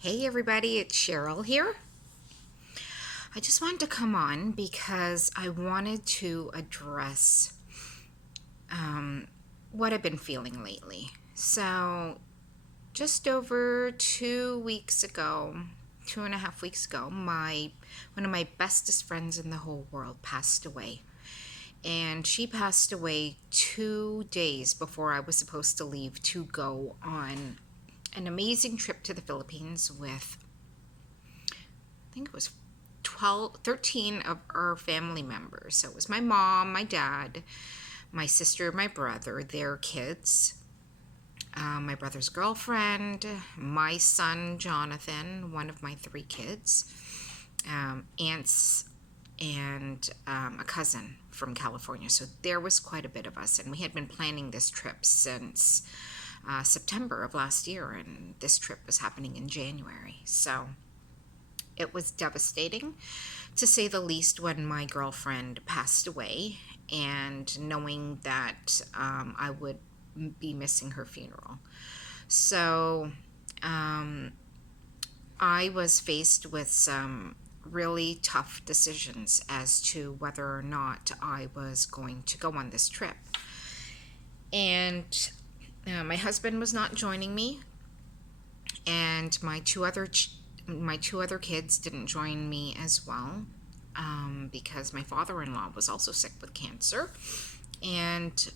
Hey everybody, it's Cheryl here. I just wanted to come on because I wanted to address what I've been feeling lately. So, just over 2 weeks ago, 2.5 weeks ago, my one of my bestest friends in the whole world passed away. And she passed away 2 days before I was supposed to leave to go on an amazing trip to the Philippines with I think it was 12, 13 of our family members. So it was my mom, my dad, my sister, my brother, their kids, my brother's girlfriend, my son, Jonathan, one of my three kids, aunts, and a cousin from California. So there was quite a bit of us, and we had been planning this trip since September of last year, and this trip was happening in January. So it was devastating, to say the least, when my girlfriend passed away, and knowing that I would be missing her funeral. So I was faced with some really tough decisions as to whether or not I was going to go on this trip. And my husband was not joining me, and my two other kids didn't join me as well, because my father-in-law was also sick with cancer, and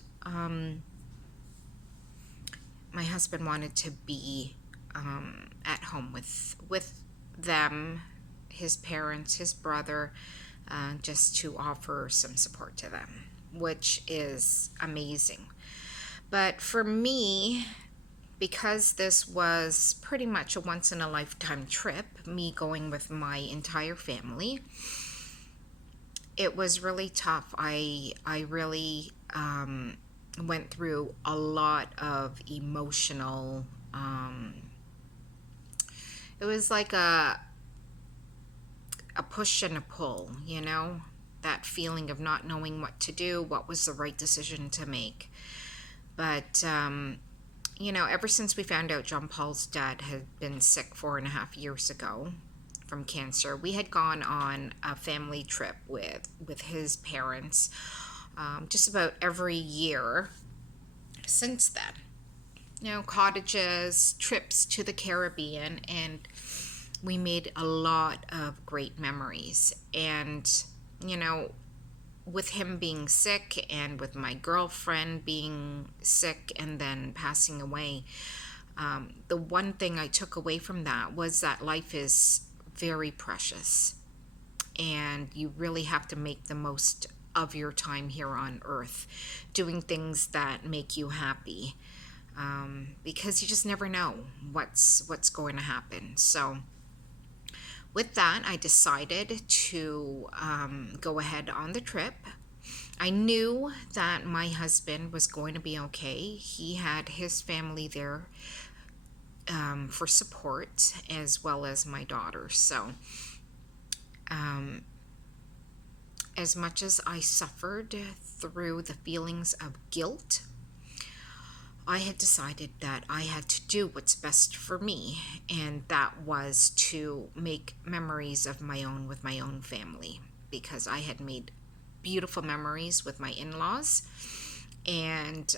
my husband wanted to be at home with them, his parents, his brother, just to offer some support to them, which is amazing. But for me, because this was pretty much a once in a lifetime trip, me going with my entire family, it was really tough. I really went through a lot of emotional. It was like a push and a pull, that feeling of not knowing what to do, what was the right decision to make. But ever since we found out John Paul's dad had been sick 4.5 years ago from cancer, we had gone on a family trip with his parents, just about every year since then. Cottages, trips to the Caribbean, and we made a lot of great memories. And, you know, with him being sick and with my girlfriend being sick and then passing away, the one thing I took away from that was that life is very precious, and you really have to make the most of your time here on earth, doing things that make you happy, because you just never know what's going to happen. So with that, I decided to go ahead on the trip. I knew that my husband was going to be okay. He had his family there for support, as well as my daughter. So, as much as I suffered through the feelings of guilt, I had decided that I had to do what's best for me, and that was to make memories of my own with my own family, because I had made beautiful memories with my in laws. And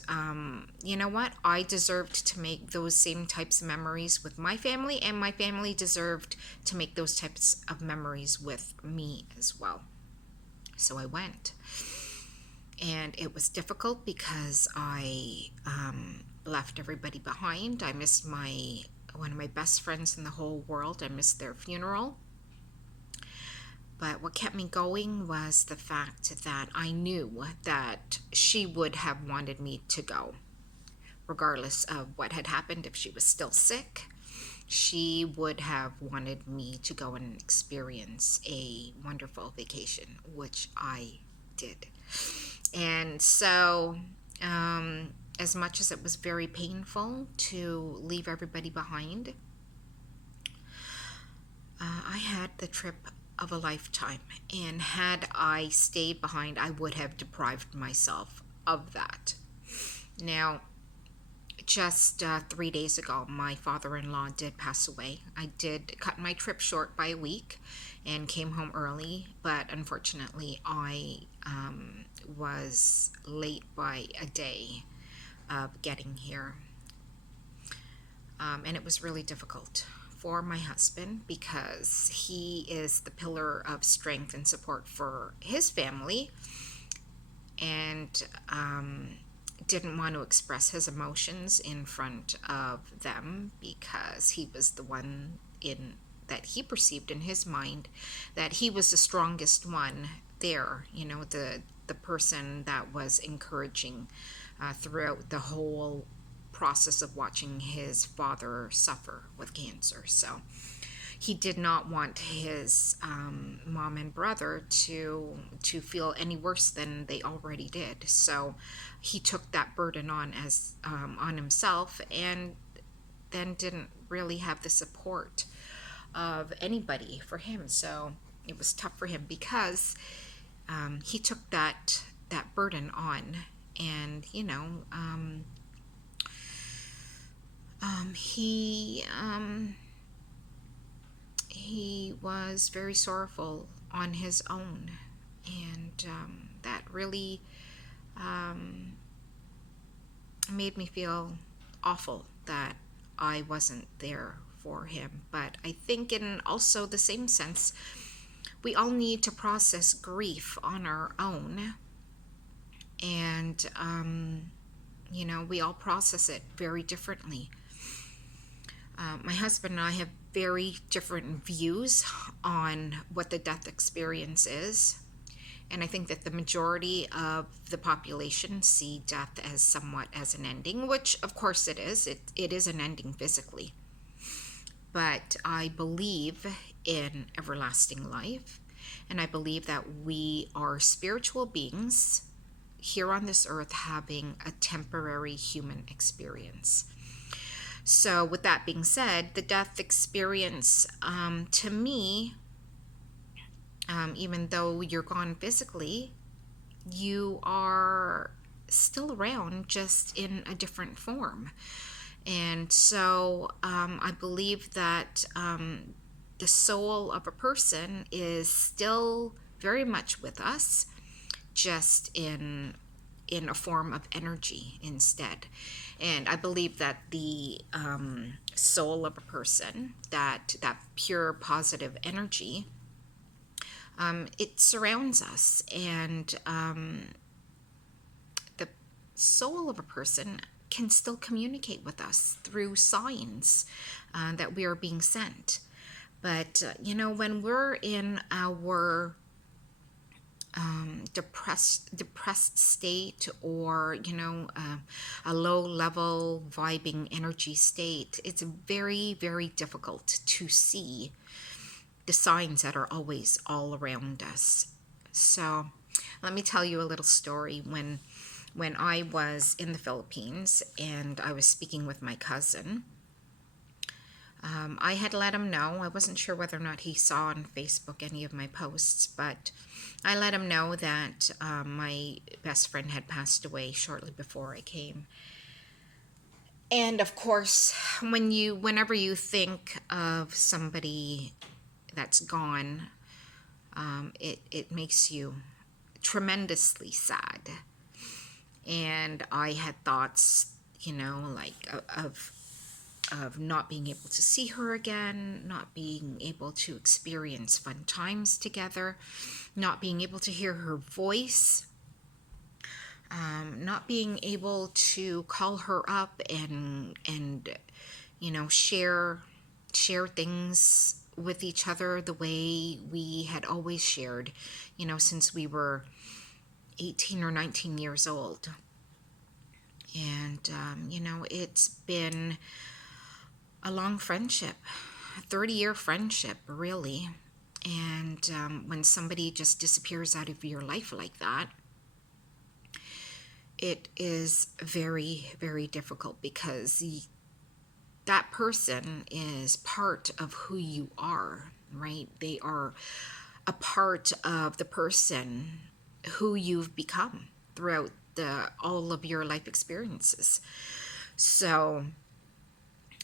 you know what? I deserved to make those same types of memories with my family, and my family deserved to make those types of memories with me as well. So I went. And it was difficult because I left everybody behind. I missed one of my best friends in the whole world. I missed their funeral. But what kept me going was the fact that I knew that she would have wanted me to go, regardless of what had happened. If she was still sick, she would have wanted me to go and experience a wonderful vacation, which I did. And so, as much as it was very painful to leave everybody behind, I had the trip of a lifetime. And had I stayed behind, I would have deprived myself of that. Now, just 3 days ago, my father-in-law did pass away. I did cut my trip short by a week and came home early, but unfortunately, I was late by a day of getting here. And it was really difficult for my husband because he is the pillar of strength and support for his family, and didn't want to express his emotions in front of them because he was the one in that he perceived in his mind that he was the strongest one there, the person that was encouraging throughout the whole process of watching his father suffer with cancer. So he did not want his mom and brother to feel any worse than they already did. So he took that burden on himself, and then didn't really have the support of anybody for him. So it was tough for him because he took that burden on, and he was very sorrowful on his own, and that really made me feel awful that I wasn't there for him. But I think, in also the same sense, we all need to process grief on our own, and we all process it very differently. My husband and I have very different views on what the death experience is. And I think that the majority of the population see death as somewhat as an ending, which of course it is. It is an ending physically. But I believe in everlasting life, and I believe that we are spiritual beings here on this earth having a temporary human experience. So with that being said, the death experience, to me, even though you're gone physically, you are still around, just in a different form. And so I believe that the soul of a person is still very much with us, just in a form of energy instead. And I believe that the soul of a person, that pure positive energy, it surrounds us, and the soul of a person can still communicate with us through signs that we are being sent. But when we're in our depressed state, or a low level vibing energy state, it's very, very difficult to see the signs that are always all around us. So let me tell you a little story. When I was in the Philippines and I was speaking with my cousin, I had let him know. I wasn't sure whether or not he saw on Facebook any of my posts, but I let him know that my best friend had passed away shortly before I came. And of course, whenever you think of somebody that's gone, it makes you tremendously sad. And I had thoughts, like of not being able to see her again, not being able to experience fun times together, not being able to hear her voice, not being able to call her up and share things with each other the way we had always shared, since we were 18 or 19 years old. And it's been a long friendship, a 30-year friendship, really. And when somebody just disappears out of your life like that, it is very, very difficult, because that person is part of who you are, right? They are a part of the person who you've become throughout all of your life experiences. So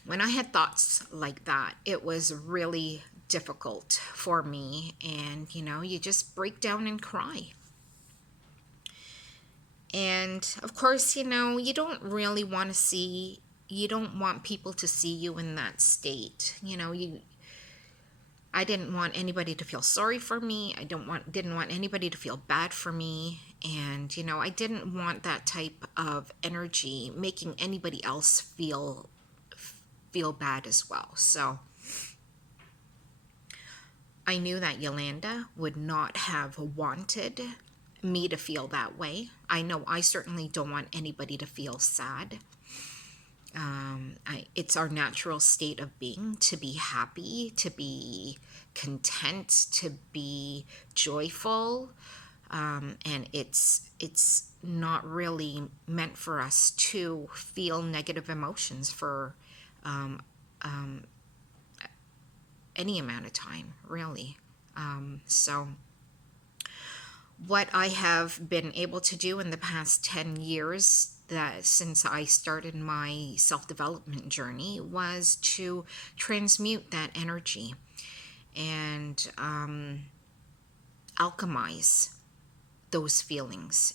when I had thoughts like that, it was really difficult for me. And, you just break down and cry. And of course, you don't really want to you don't want people to see you in that state. I didn't want anybody to feel sorry for me. I didn't want anybody to feel bad for me. And, I didn't want that type of energy making anybody else feel bad as well. So I knew that Yolanda would not have wanted me to feel that way. I know I certainly don't want anybody to feel sad. It's our natural state of being to be happy, to be content, to be joyful, and it's not really meant for us to feel negative emotions for um, any amount of time, really. So what I have been able to do in the past 10 years that since I started my self-development journey was to transmute that energy and alchemize those feelings.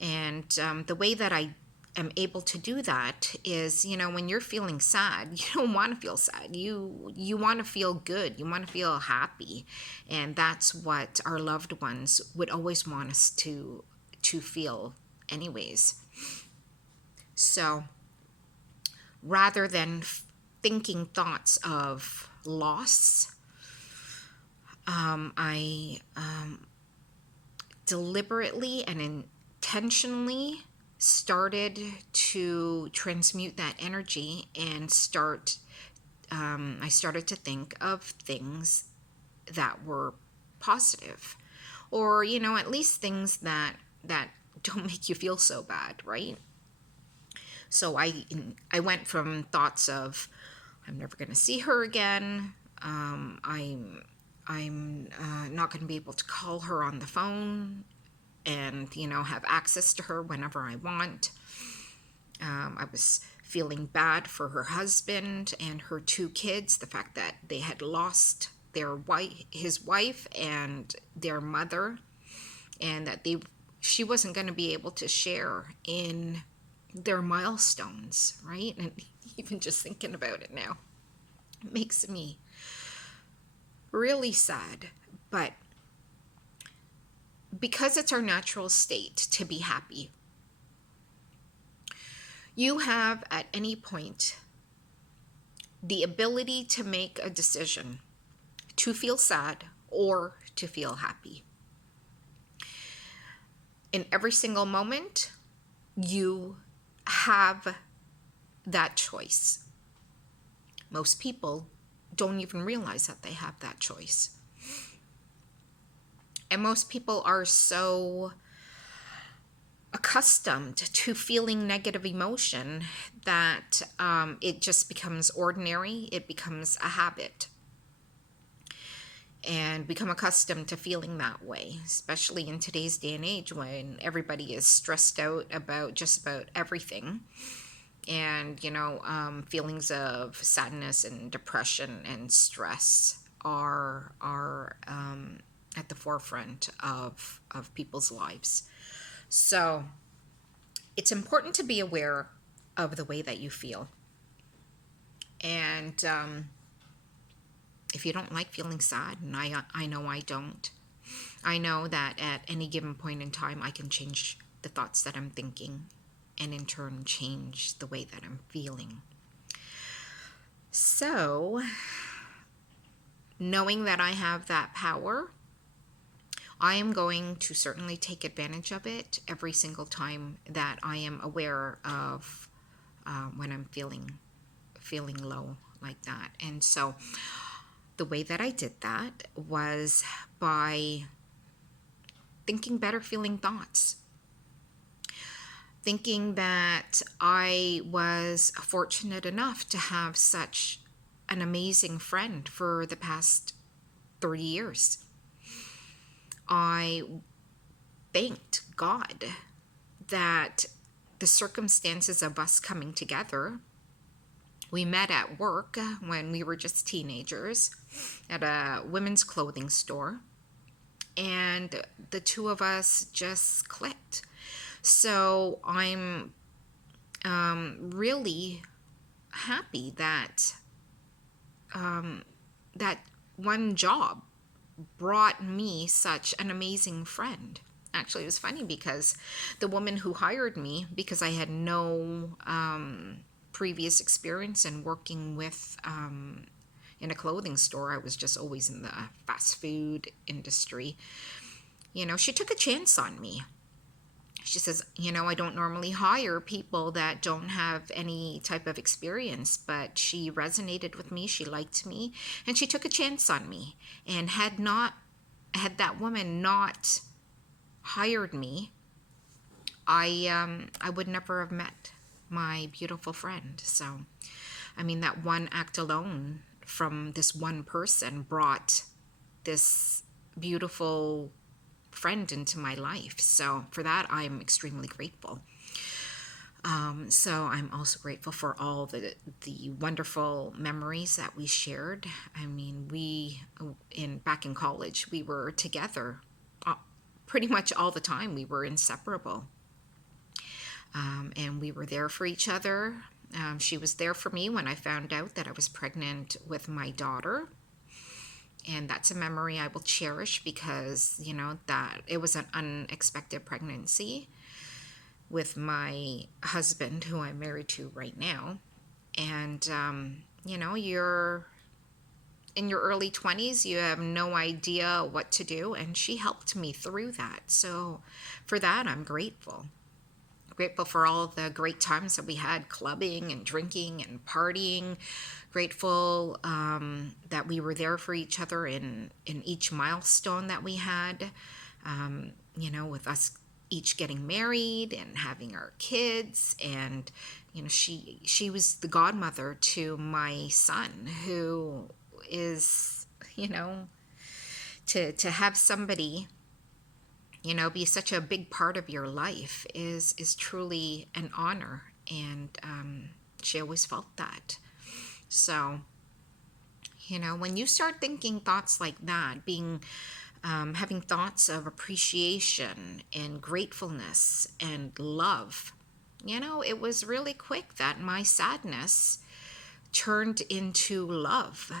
And the way that I am able to do that is, when you're feeling sad, you don't want to feel sad. You want to feel good. You want to feel happy, and that's what our loved ones would always want us to feel, anyways. So, rather than thinking thoughts of loss, I deliberately and intentionally started to transmute that energy and I started to think of things that were positive, or at least things that don't make you feel so bad, right? So I went from thoughts of I'm never going to see her again. I'm not going to be able to call her on the phone and have access to her whenever I want. I was feeling bad for her husband and her two kids, the fact that they had lost his wife and their mother, and that she wasn't going to be able to share in their milestones, right? And even just thinking about it now makes me really sad. But because it's our natural state to be happy, you have at any point the ability to make a decision to feel sad or to feel happy. In every single moment, you have that choice. Most people don't even realize that they have that choice. And most people are so accustomed to feeling negative emotion that it just becomes ordinary. It becomes a habit. And become accustomed to feeling that way, especially in today's day and age when everybody is stressed out about just about everything. And, feelings of sadness and depression and stress are at the forefront of people's lives. So it's important to be aware of the way that you feel. And if you don't like feeling sad, and I know I don't, I know that at any given point in time I can change the thoughts that I'm thinking and in turn change the way that I'm feeling. So, knowing that I have that power, I am going to certainly take advantage of it every single time that I am aware of when I'm feeling low like that. And so the way that I did that was by thinking better feeling thoughts. Thinking that I was fortunate enough to have such an amazing friend for the past 30 years. I thanked God that the circumstances of us coming together. We met at work when we were just teenagers at a women's clothing store, and the two of us just clicked. So I'm really happy that that one job brought me such an amazing friend. Actually, it was funny because the woman who hired me, because I had no previous experience in working with in a clothing store, I was just always in the fast food industry. She took a chance on me. She says, I don't normally hire people that don't have any type of experience, but she resonated with me. She liked me, and she took a chance on me. And had that woman not hired me, I would never have met my beautiful friend. So, I mean, that one act alone from this one person brought this beautiful friend into my life. So for that, I'm extremely grateful. So I'm also grateful for all the wonderful memories that we shared. I mean, back in college, we were together pretty much all the time. We were inseparable. And we were there for each other. She was there for me when I found out that I was pregnant with my daughter. And that's a memory I will cherish because, that it was an unexpected pregnancy with my husband, who I'm married to right now. And, you're in your early 20s, you have no idea what to do. And she helped me through that. So for that, I'm grateful. Grateful for all the great times that we had clubbing and drinking and partying. Grateful that we were there for each other in each milestone that we had, with us each getting married and having our kids. And, she was the godmother to my son, who is, to have somebody be such a big part of your life is truly an honor. And she always felt that. So, when you start thinking thoughts like that, having thoughts of appreciation and gratefulness and love, it was really quick that my sadness turned into love.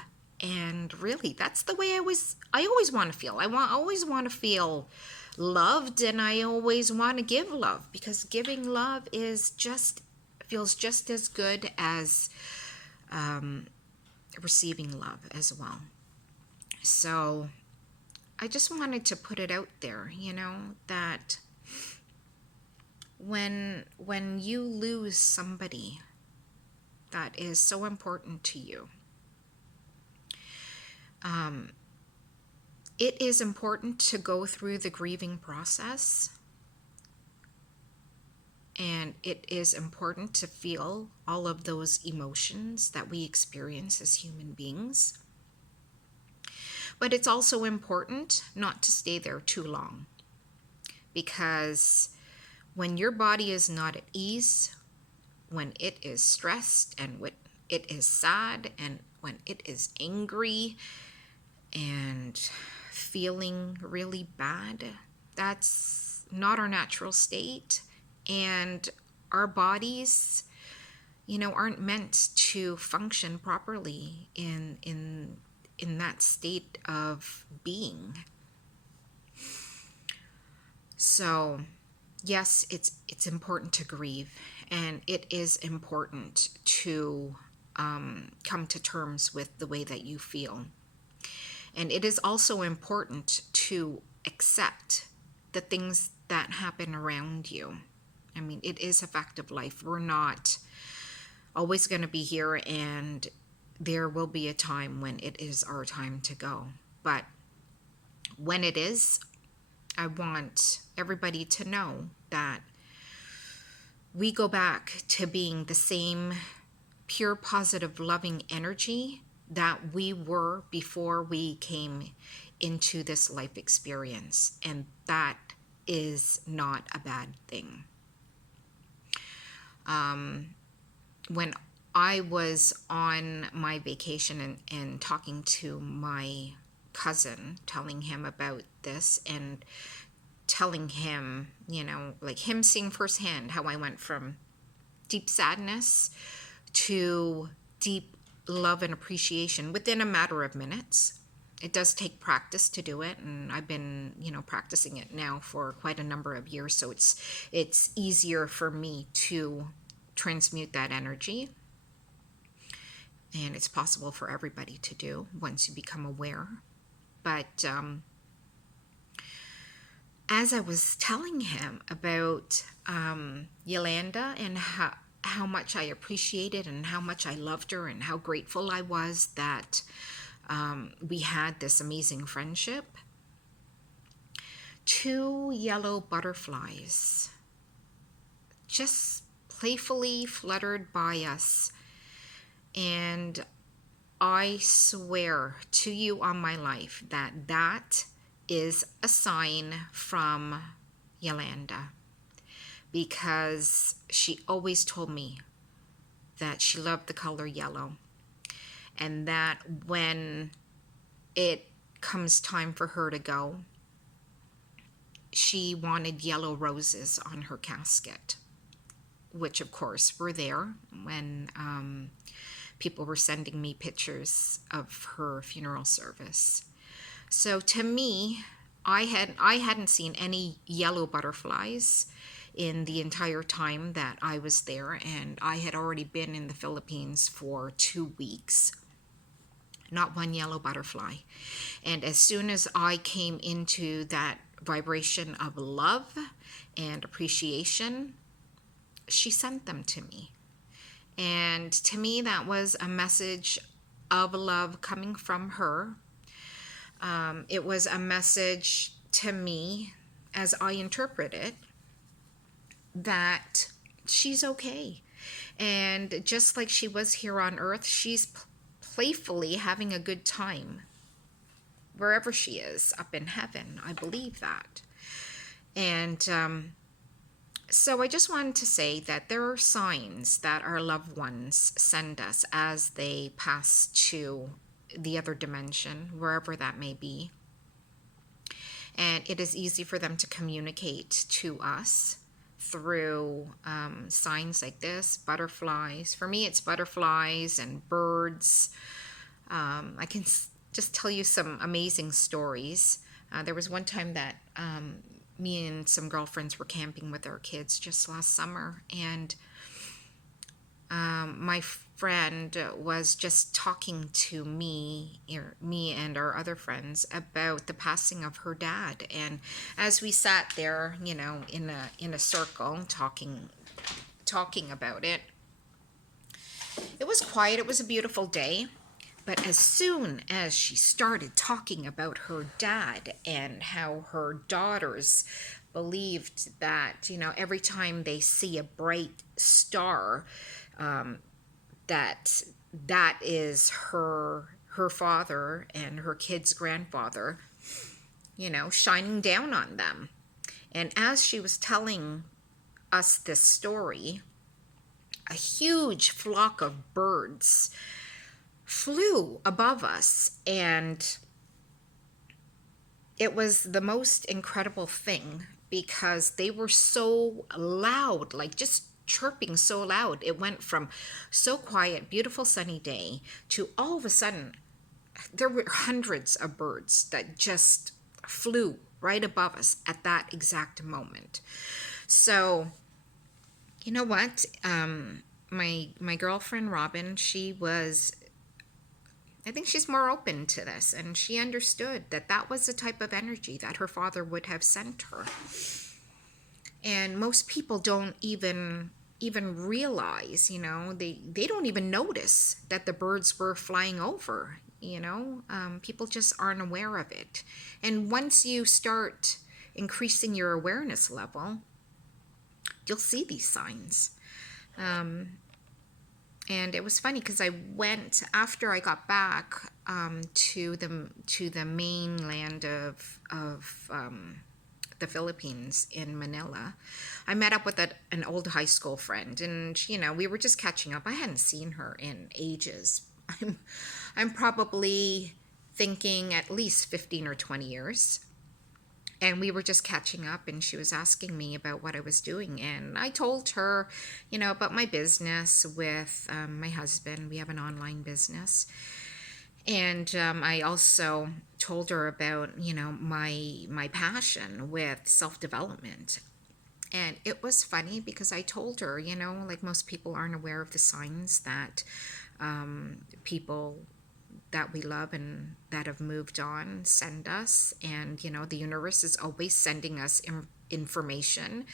And really, that's the way I always want to feel. Always want to feel loved, and I always want to give love, because giving love feels just as good as receiving love as well. So I just wanted to put it out there, that when you lose somebody that is so important to you, it is important to go through the grieving process. And it is important to feel all of those emotions that we experience as human beings. But it's also important not to stay there too long. Because when your body is not at ease, when it is stressed, and when it is sad, and when it is angry and feeling really bad, that's not our natural state. And our bodies, aren't meant to function properly in that state of being. So, yes, it's important to grieve, and it is important to come to terms with the way that you feel. And it is also important to accept the things that happen around you. I mean, it is a fact of life. We're not always going to be here, and there will be a time when it is our time to go. But when it is, I want everybody to know that we go back to being the same pure, positive, loving energy that we were before we came into this life experience. And that is not a bad thing. When I was on my vacation and talking to my cousin, telling him about this and telling him, like him seeing firsthand how I went from deep sadness to deep love and appreciation within a matter of minutes. It does take practice to do it, and I've been, practicing it now for quite a number of years, so it's easier for me to transmute that energy, and it's possible for everybody to do once you become aware. But as I was telling him about Yolanda and how much I appreciated and how much I loved her and how grateful I was that we had this amazing friendship, 2 yellow butterflies just playfully fluttered by us. And I swear to you on my life that that is a sign from Yolanda, because she always told me that she loved the color yellow, and that when it comes time for her to go, she wanted yellow roses on her casket, which of course were there when people were sending me pictures of her funeral service. So to me, I hadn't seen any yellow butterflies in the entire time that I was there, and I had already been in the Philippines for 2 weeks. Not one yellow butterfly. And as soon as I came into that vibration of love and appreciation, she sent them to me. And to me, that was a message of love coming from her. It was a message to me, as I interpret it, that she's okay. And just like she was here on earth, she's playfully having a good time wherever she is, up in heaven. I believe that. And so I just wanted to say that there are signs that our loved ones send us as they pass to the other dimension, wherever that may be. And it is easy for them to communicate to us through signs like this, butterflies. For me, it's butterflies and birds. I can just tell you some amazing stories. There was one time that me and some girlfriends were camping with our kids just last summer, and my friend was just talking to me and our other friends about the passing of her dad. And as we sat there, in a circle talking about it, it was quiet. It was a beautiful day. But as soon as she started talking about her dad and how her daughters believed that, every time they see a bright star, that is her father and her kids' grandfather, shining down on them. And as she was telling us this story, a huge flock of birds flew above us, and it was the most incredible thing because they were so loud, like just chirping so loud. It went from so quiet, beautiful sunny day to all of a sudden there were hundreds of birds that just flew right above us at that exact moment. So you know what, my girlfriend Robin, I think she's more open to this, and she understood that that was the type of energy that her father would have sent her. And most people don't even realize, they don't even notice that the birds were flying over, people just aren't aware of it. And once you start increasing your awareness level, you'll see these signs. And it was funny because I went, after I got back to the mainland of the Philippines in Manila. I met up with an old high school friend, and we were just catching up. I hadn't seen her in ages. I'm, I'm probably thinking at least 15 or 20 years. And we were just catching up, and she was asking me about what I was doing. And I told her, about my business with my husband. We have an online business. And I also told her about, my passion with self-development. And it was funny because I told her, like most people aren't aware of the signs that people that we love and that have moved on send us. And, the universe is always sending us information,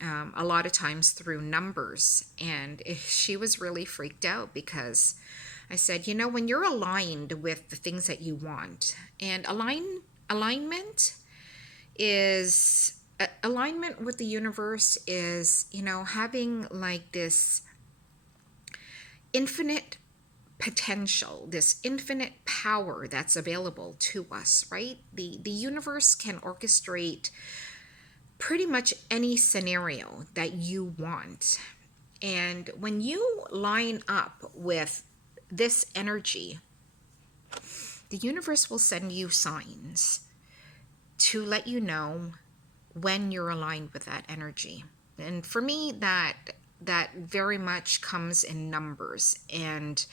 a lot of times through numbers. And she was really freaked out because I said, when you're aligned with the things that you want, and alignment is alignment with the universe is, having like this infinite potential, this infinite power that's available to us, right? The universe can orchestrate pretty much any scenario that you want. And when you line up with this energy, the universe will send you signs to let you know when you're aligned with that energy. And for me, that very much comes in numbers. And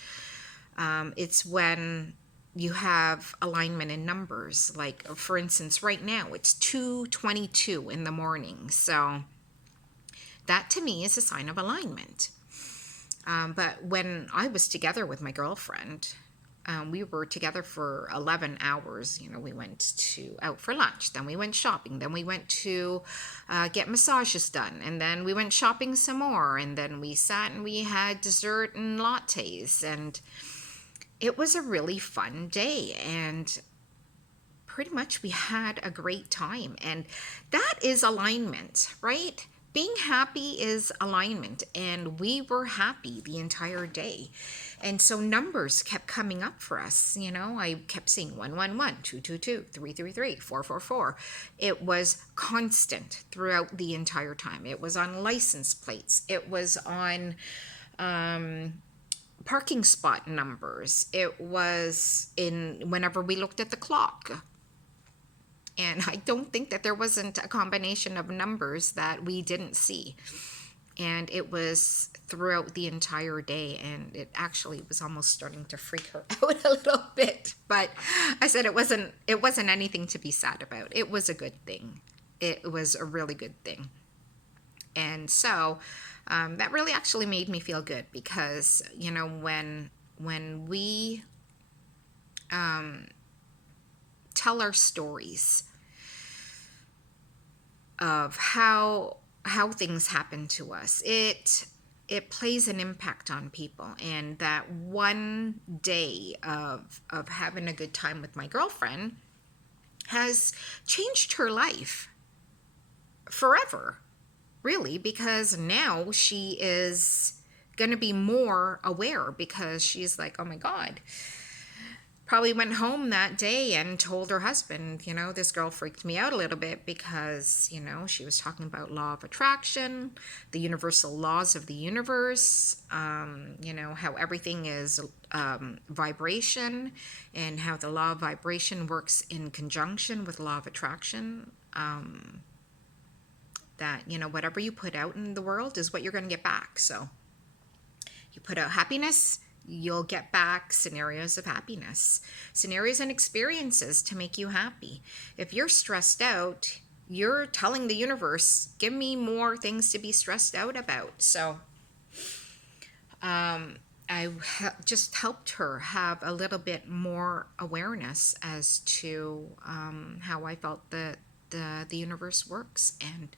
it's when you have alignment in numbers. Like, for instance, right now it's 2:22 in the morning. So that to me is a sign of alignment. But when I was together with my girlfriend, we were together for 11 hours. We went out for lunch, then we went shopping, then we went to get massages done, and then we went shopping some more, and then we sat and we had dessert and lattes, and it was a really fun day, and pretty much we had a great time. And that is alignment, right? Being happy is alignment, and we were happy the entire day. And so numbers kept coming up for us. I kept seeing 111, 222, 333, 444. It was constant throughout the entire time. It was on license plates. It was on parking spot numbers. It was in whenever we looked at the clock. And I don't think that there wasn't a combination of numbers that we didn't see. And it was throughout the entire day, and it actually was almost starting to freak her out a little bit. But I said it wasn't anything to be sad about. It was a good thing. It was a really good thing. And so that really actually made me feel good because, when we tell our stories of how things happen to us, it plays an impact on people. And that one day of having a good time with my girlfriend has changed her life forever, really, because now she is going to be more aware, because she's like, oh my God, probably went home that day and told her husband, this girl freaked me out a little bit because, she was talking about law of attraction, the universal laws of the universe, how everything is vibration, and how the law of vibration works in conjunction with law of attraction. That, whatever you put out in the world is what you're going to get back. So you put out happiness, you'll get back scenarios of happiness, scenarios and experiences to make you happy. If you're stressed out, you're telling the universe, give me more things to be stressed out about. So I just helped her have a little bit more awareness as to how I felt that the universe works. And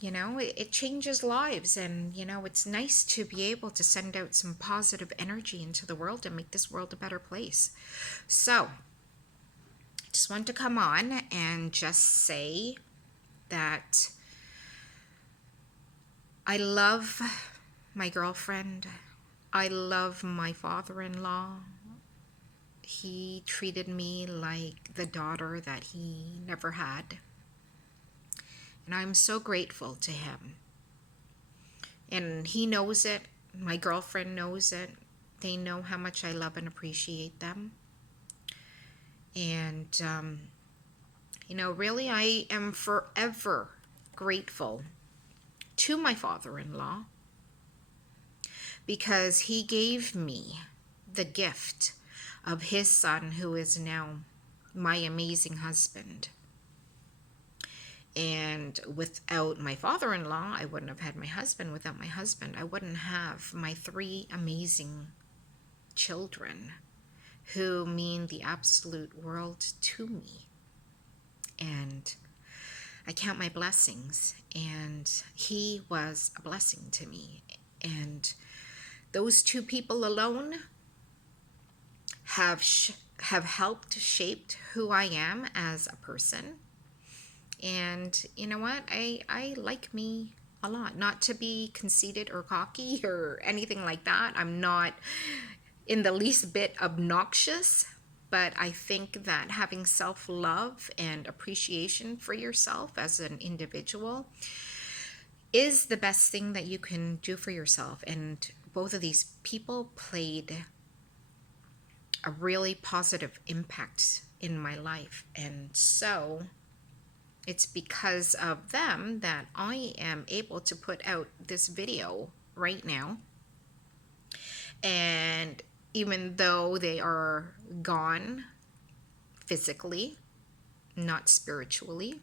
it changes lives, and it's nice to be able to send out some positive energy into the world and make this world a better place. So I just wanted to come on and just say that I love my girlfriend. I love my father-in-law. He treated me like the daughter that he never had. And I'm so grateful to him. And he knows it. My girlfriend knows it. They know how much I love and appreciate them. And, really, I am forever grateful to my father-in-law because he gave me the gift of his son, who is now my amazing husband. And without my father-in-law, I wouldn't have had my husband. Without my husband, I wouldn't have my 3 amazing children who mean the absolute world to me. And I count my blessings, and he was a blessing to me. And those 2 people alone have helped shaped who I am as a person. And you know what? I like me a lot. Not to be conceited or cocky or anything like that. I'm not in the least bit obnoxious, but I think that having self-love and appreciation for yourself as an individual is the best thing that you can do for yourself. And both of these people played a really positive impact in my life. And so it's because of them that I am able to put out this video right now. And even though they are gone physically, not spiritually,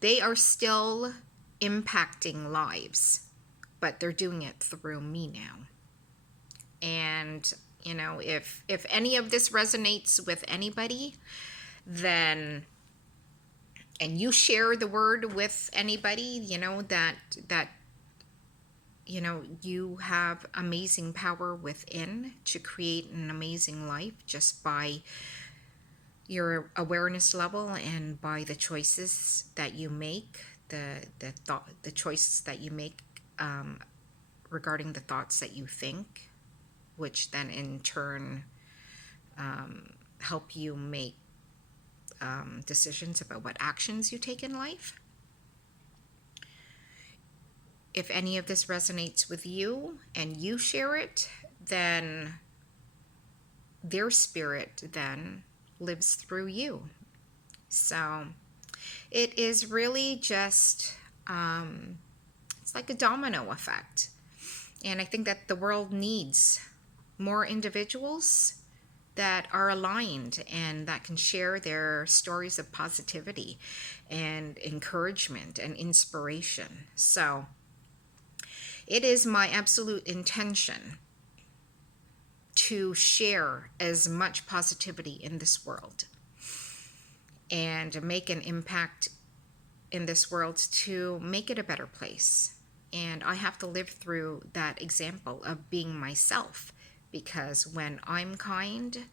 they are still impacting lives, but they're doing it through me now. And if any of this resonates with anybody, then, and you share the word with anybody, that you have amazing power within to create an amazing life just by your awareness level and by the choices that you make, the choices that you make regarding the thoughts that you think, which then in turn help you make decisions about what actions you take in life. If any of this resonates with you and you share it, then their spirit then lives through you. So it is really just, it's like a domino effect. And I think that the world needs more individuals that are aligned and that can share their stories of positivity and encouragement and inspiration. So it is my absolute intention to share as much positivity in this world and make an impact in this world to make it a better place. And I have to live through that example of being myself, because when I'm kind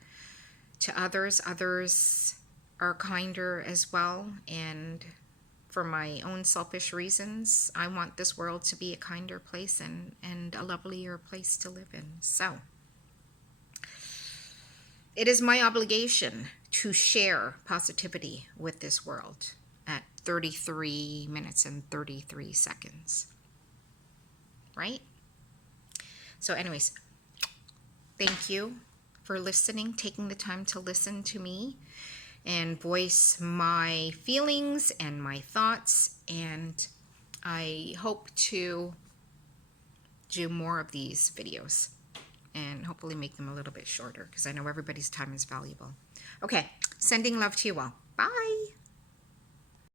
to others, others are kinder as well. And for my own selfish reasons, I want this world to be a kinder place and a lovelier place to live in. So it is my obligation to share positivity with this world at 33 minutes and 33 seconds. Right? So anyways, thank you for listening, taking the time to listen to me and voice my feelings and my thoughts. And I hope to do more of these videos and hopefully make them a little bit shorter, because I know everybody's time is valuable. Okay, sending love to you all.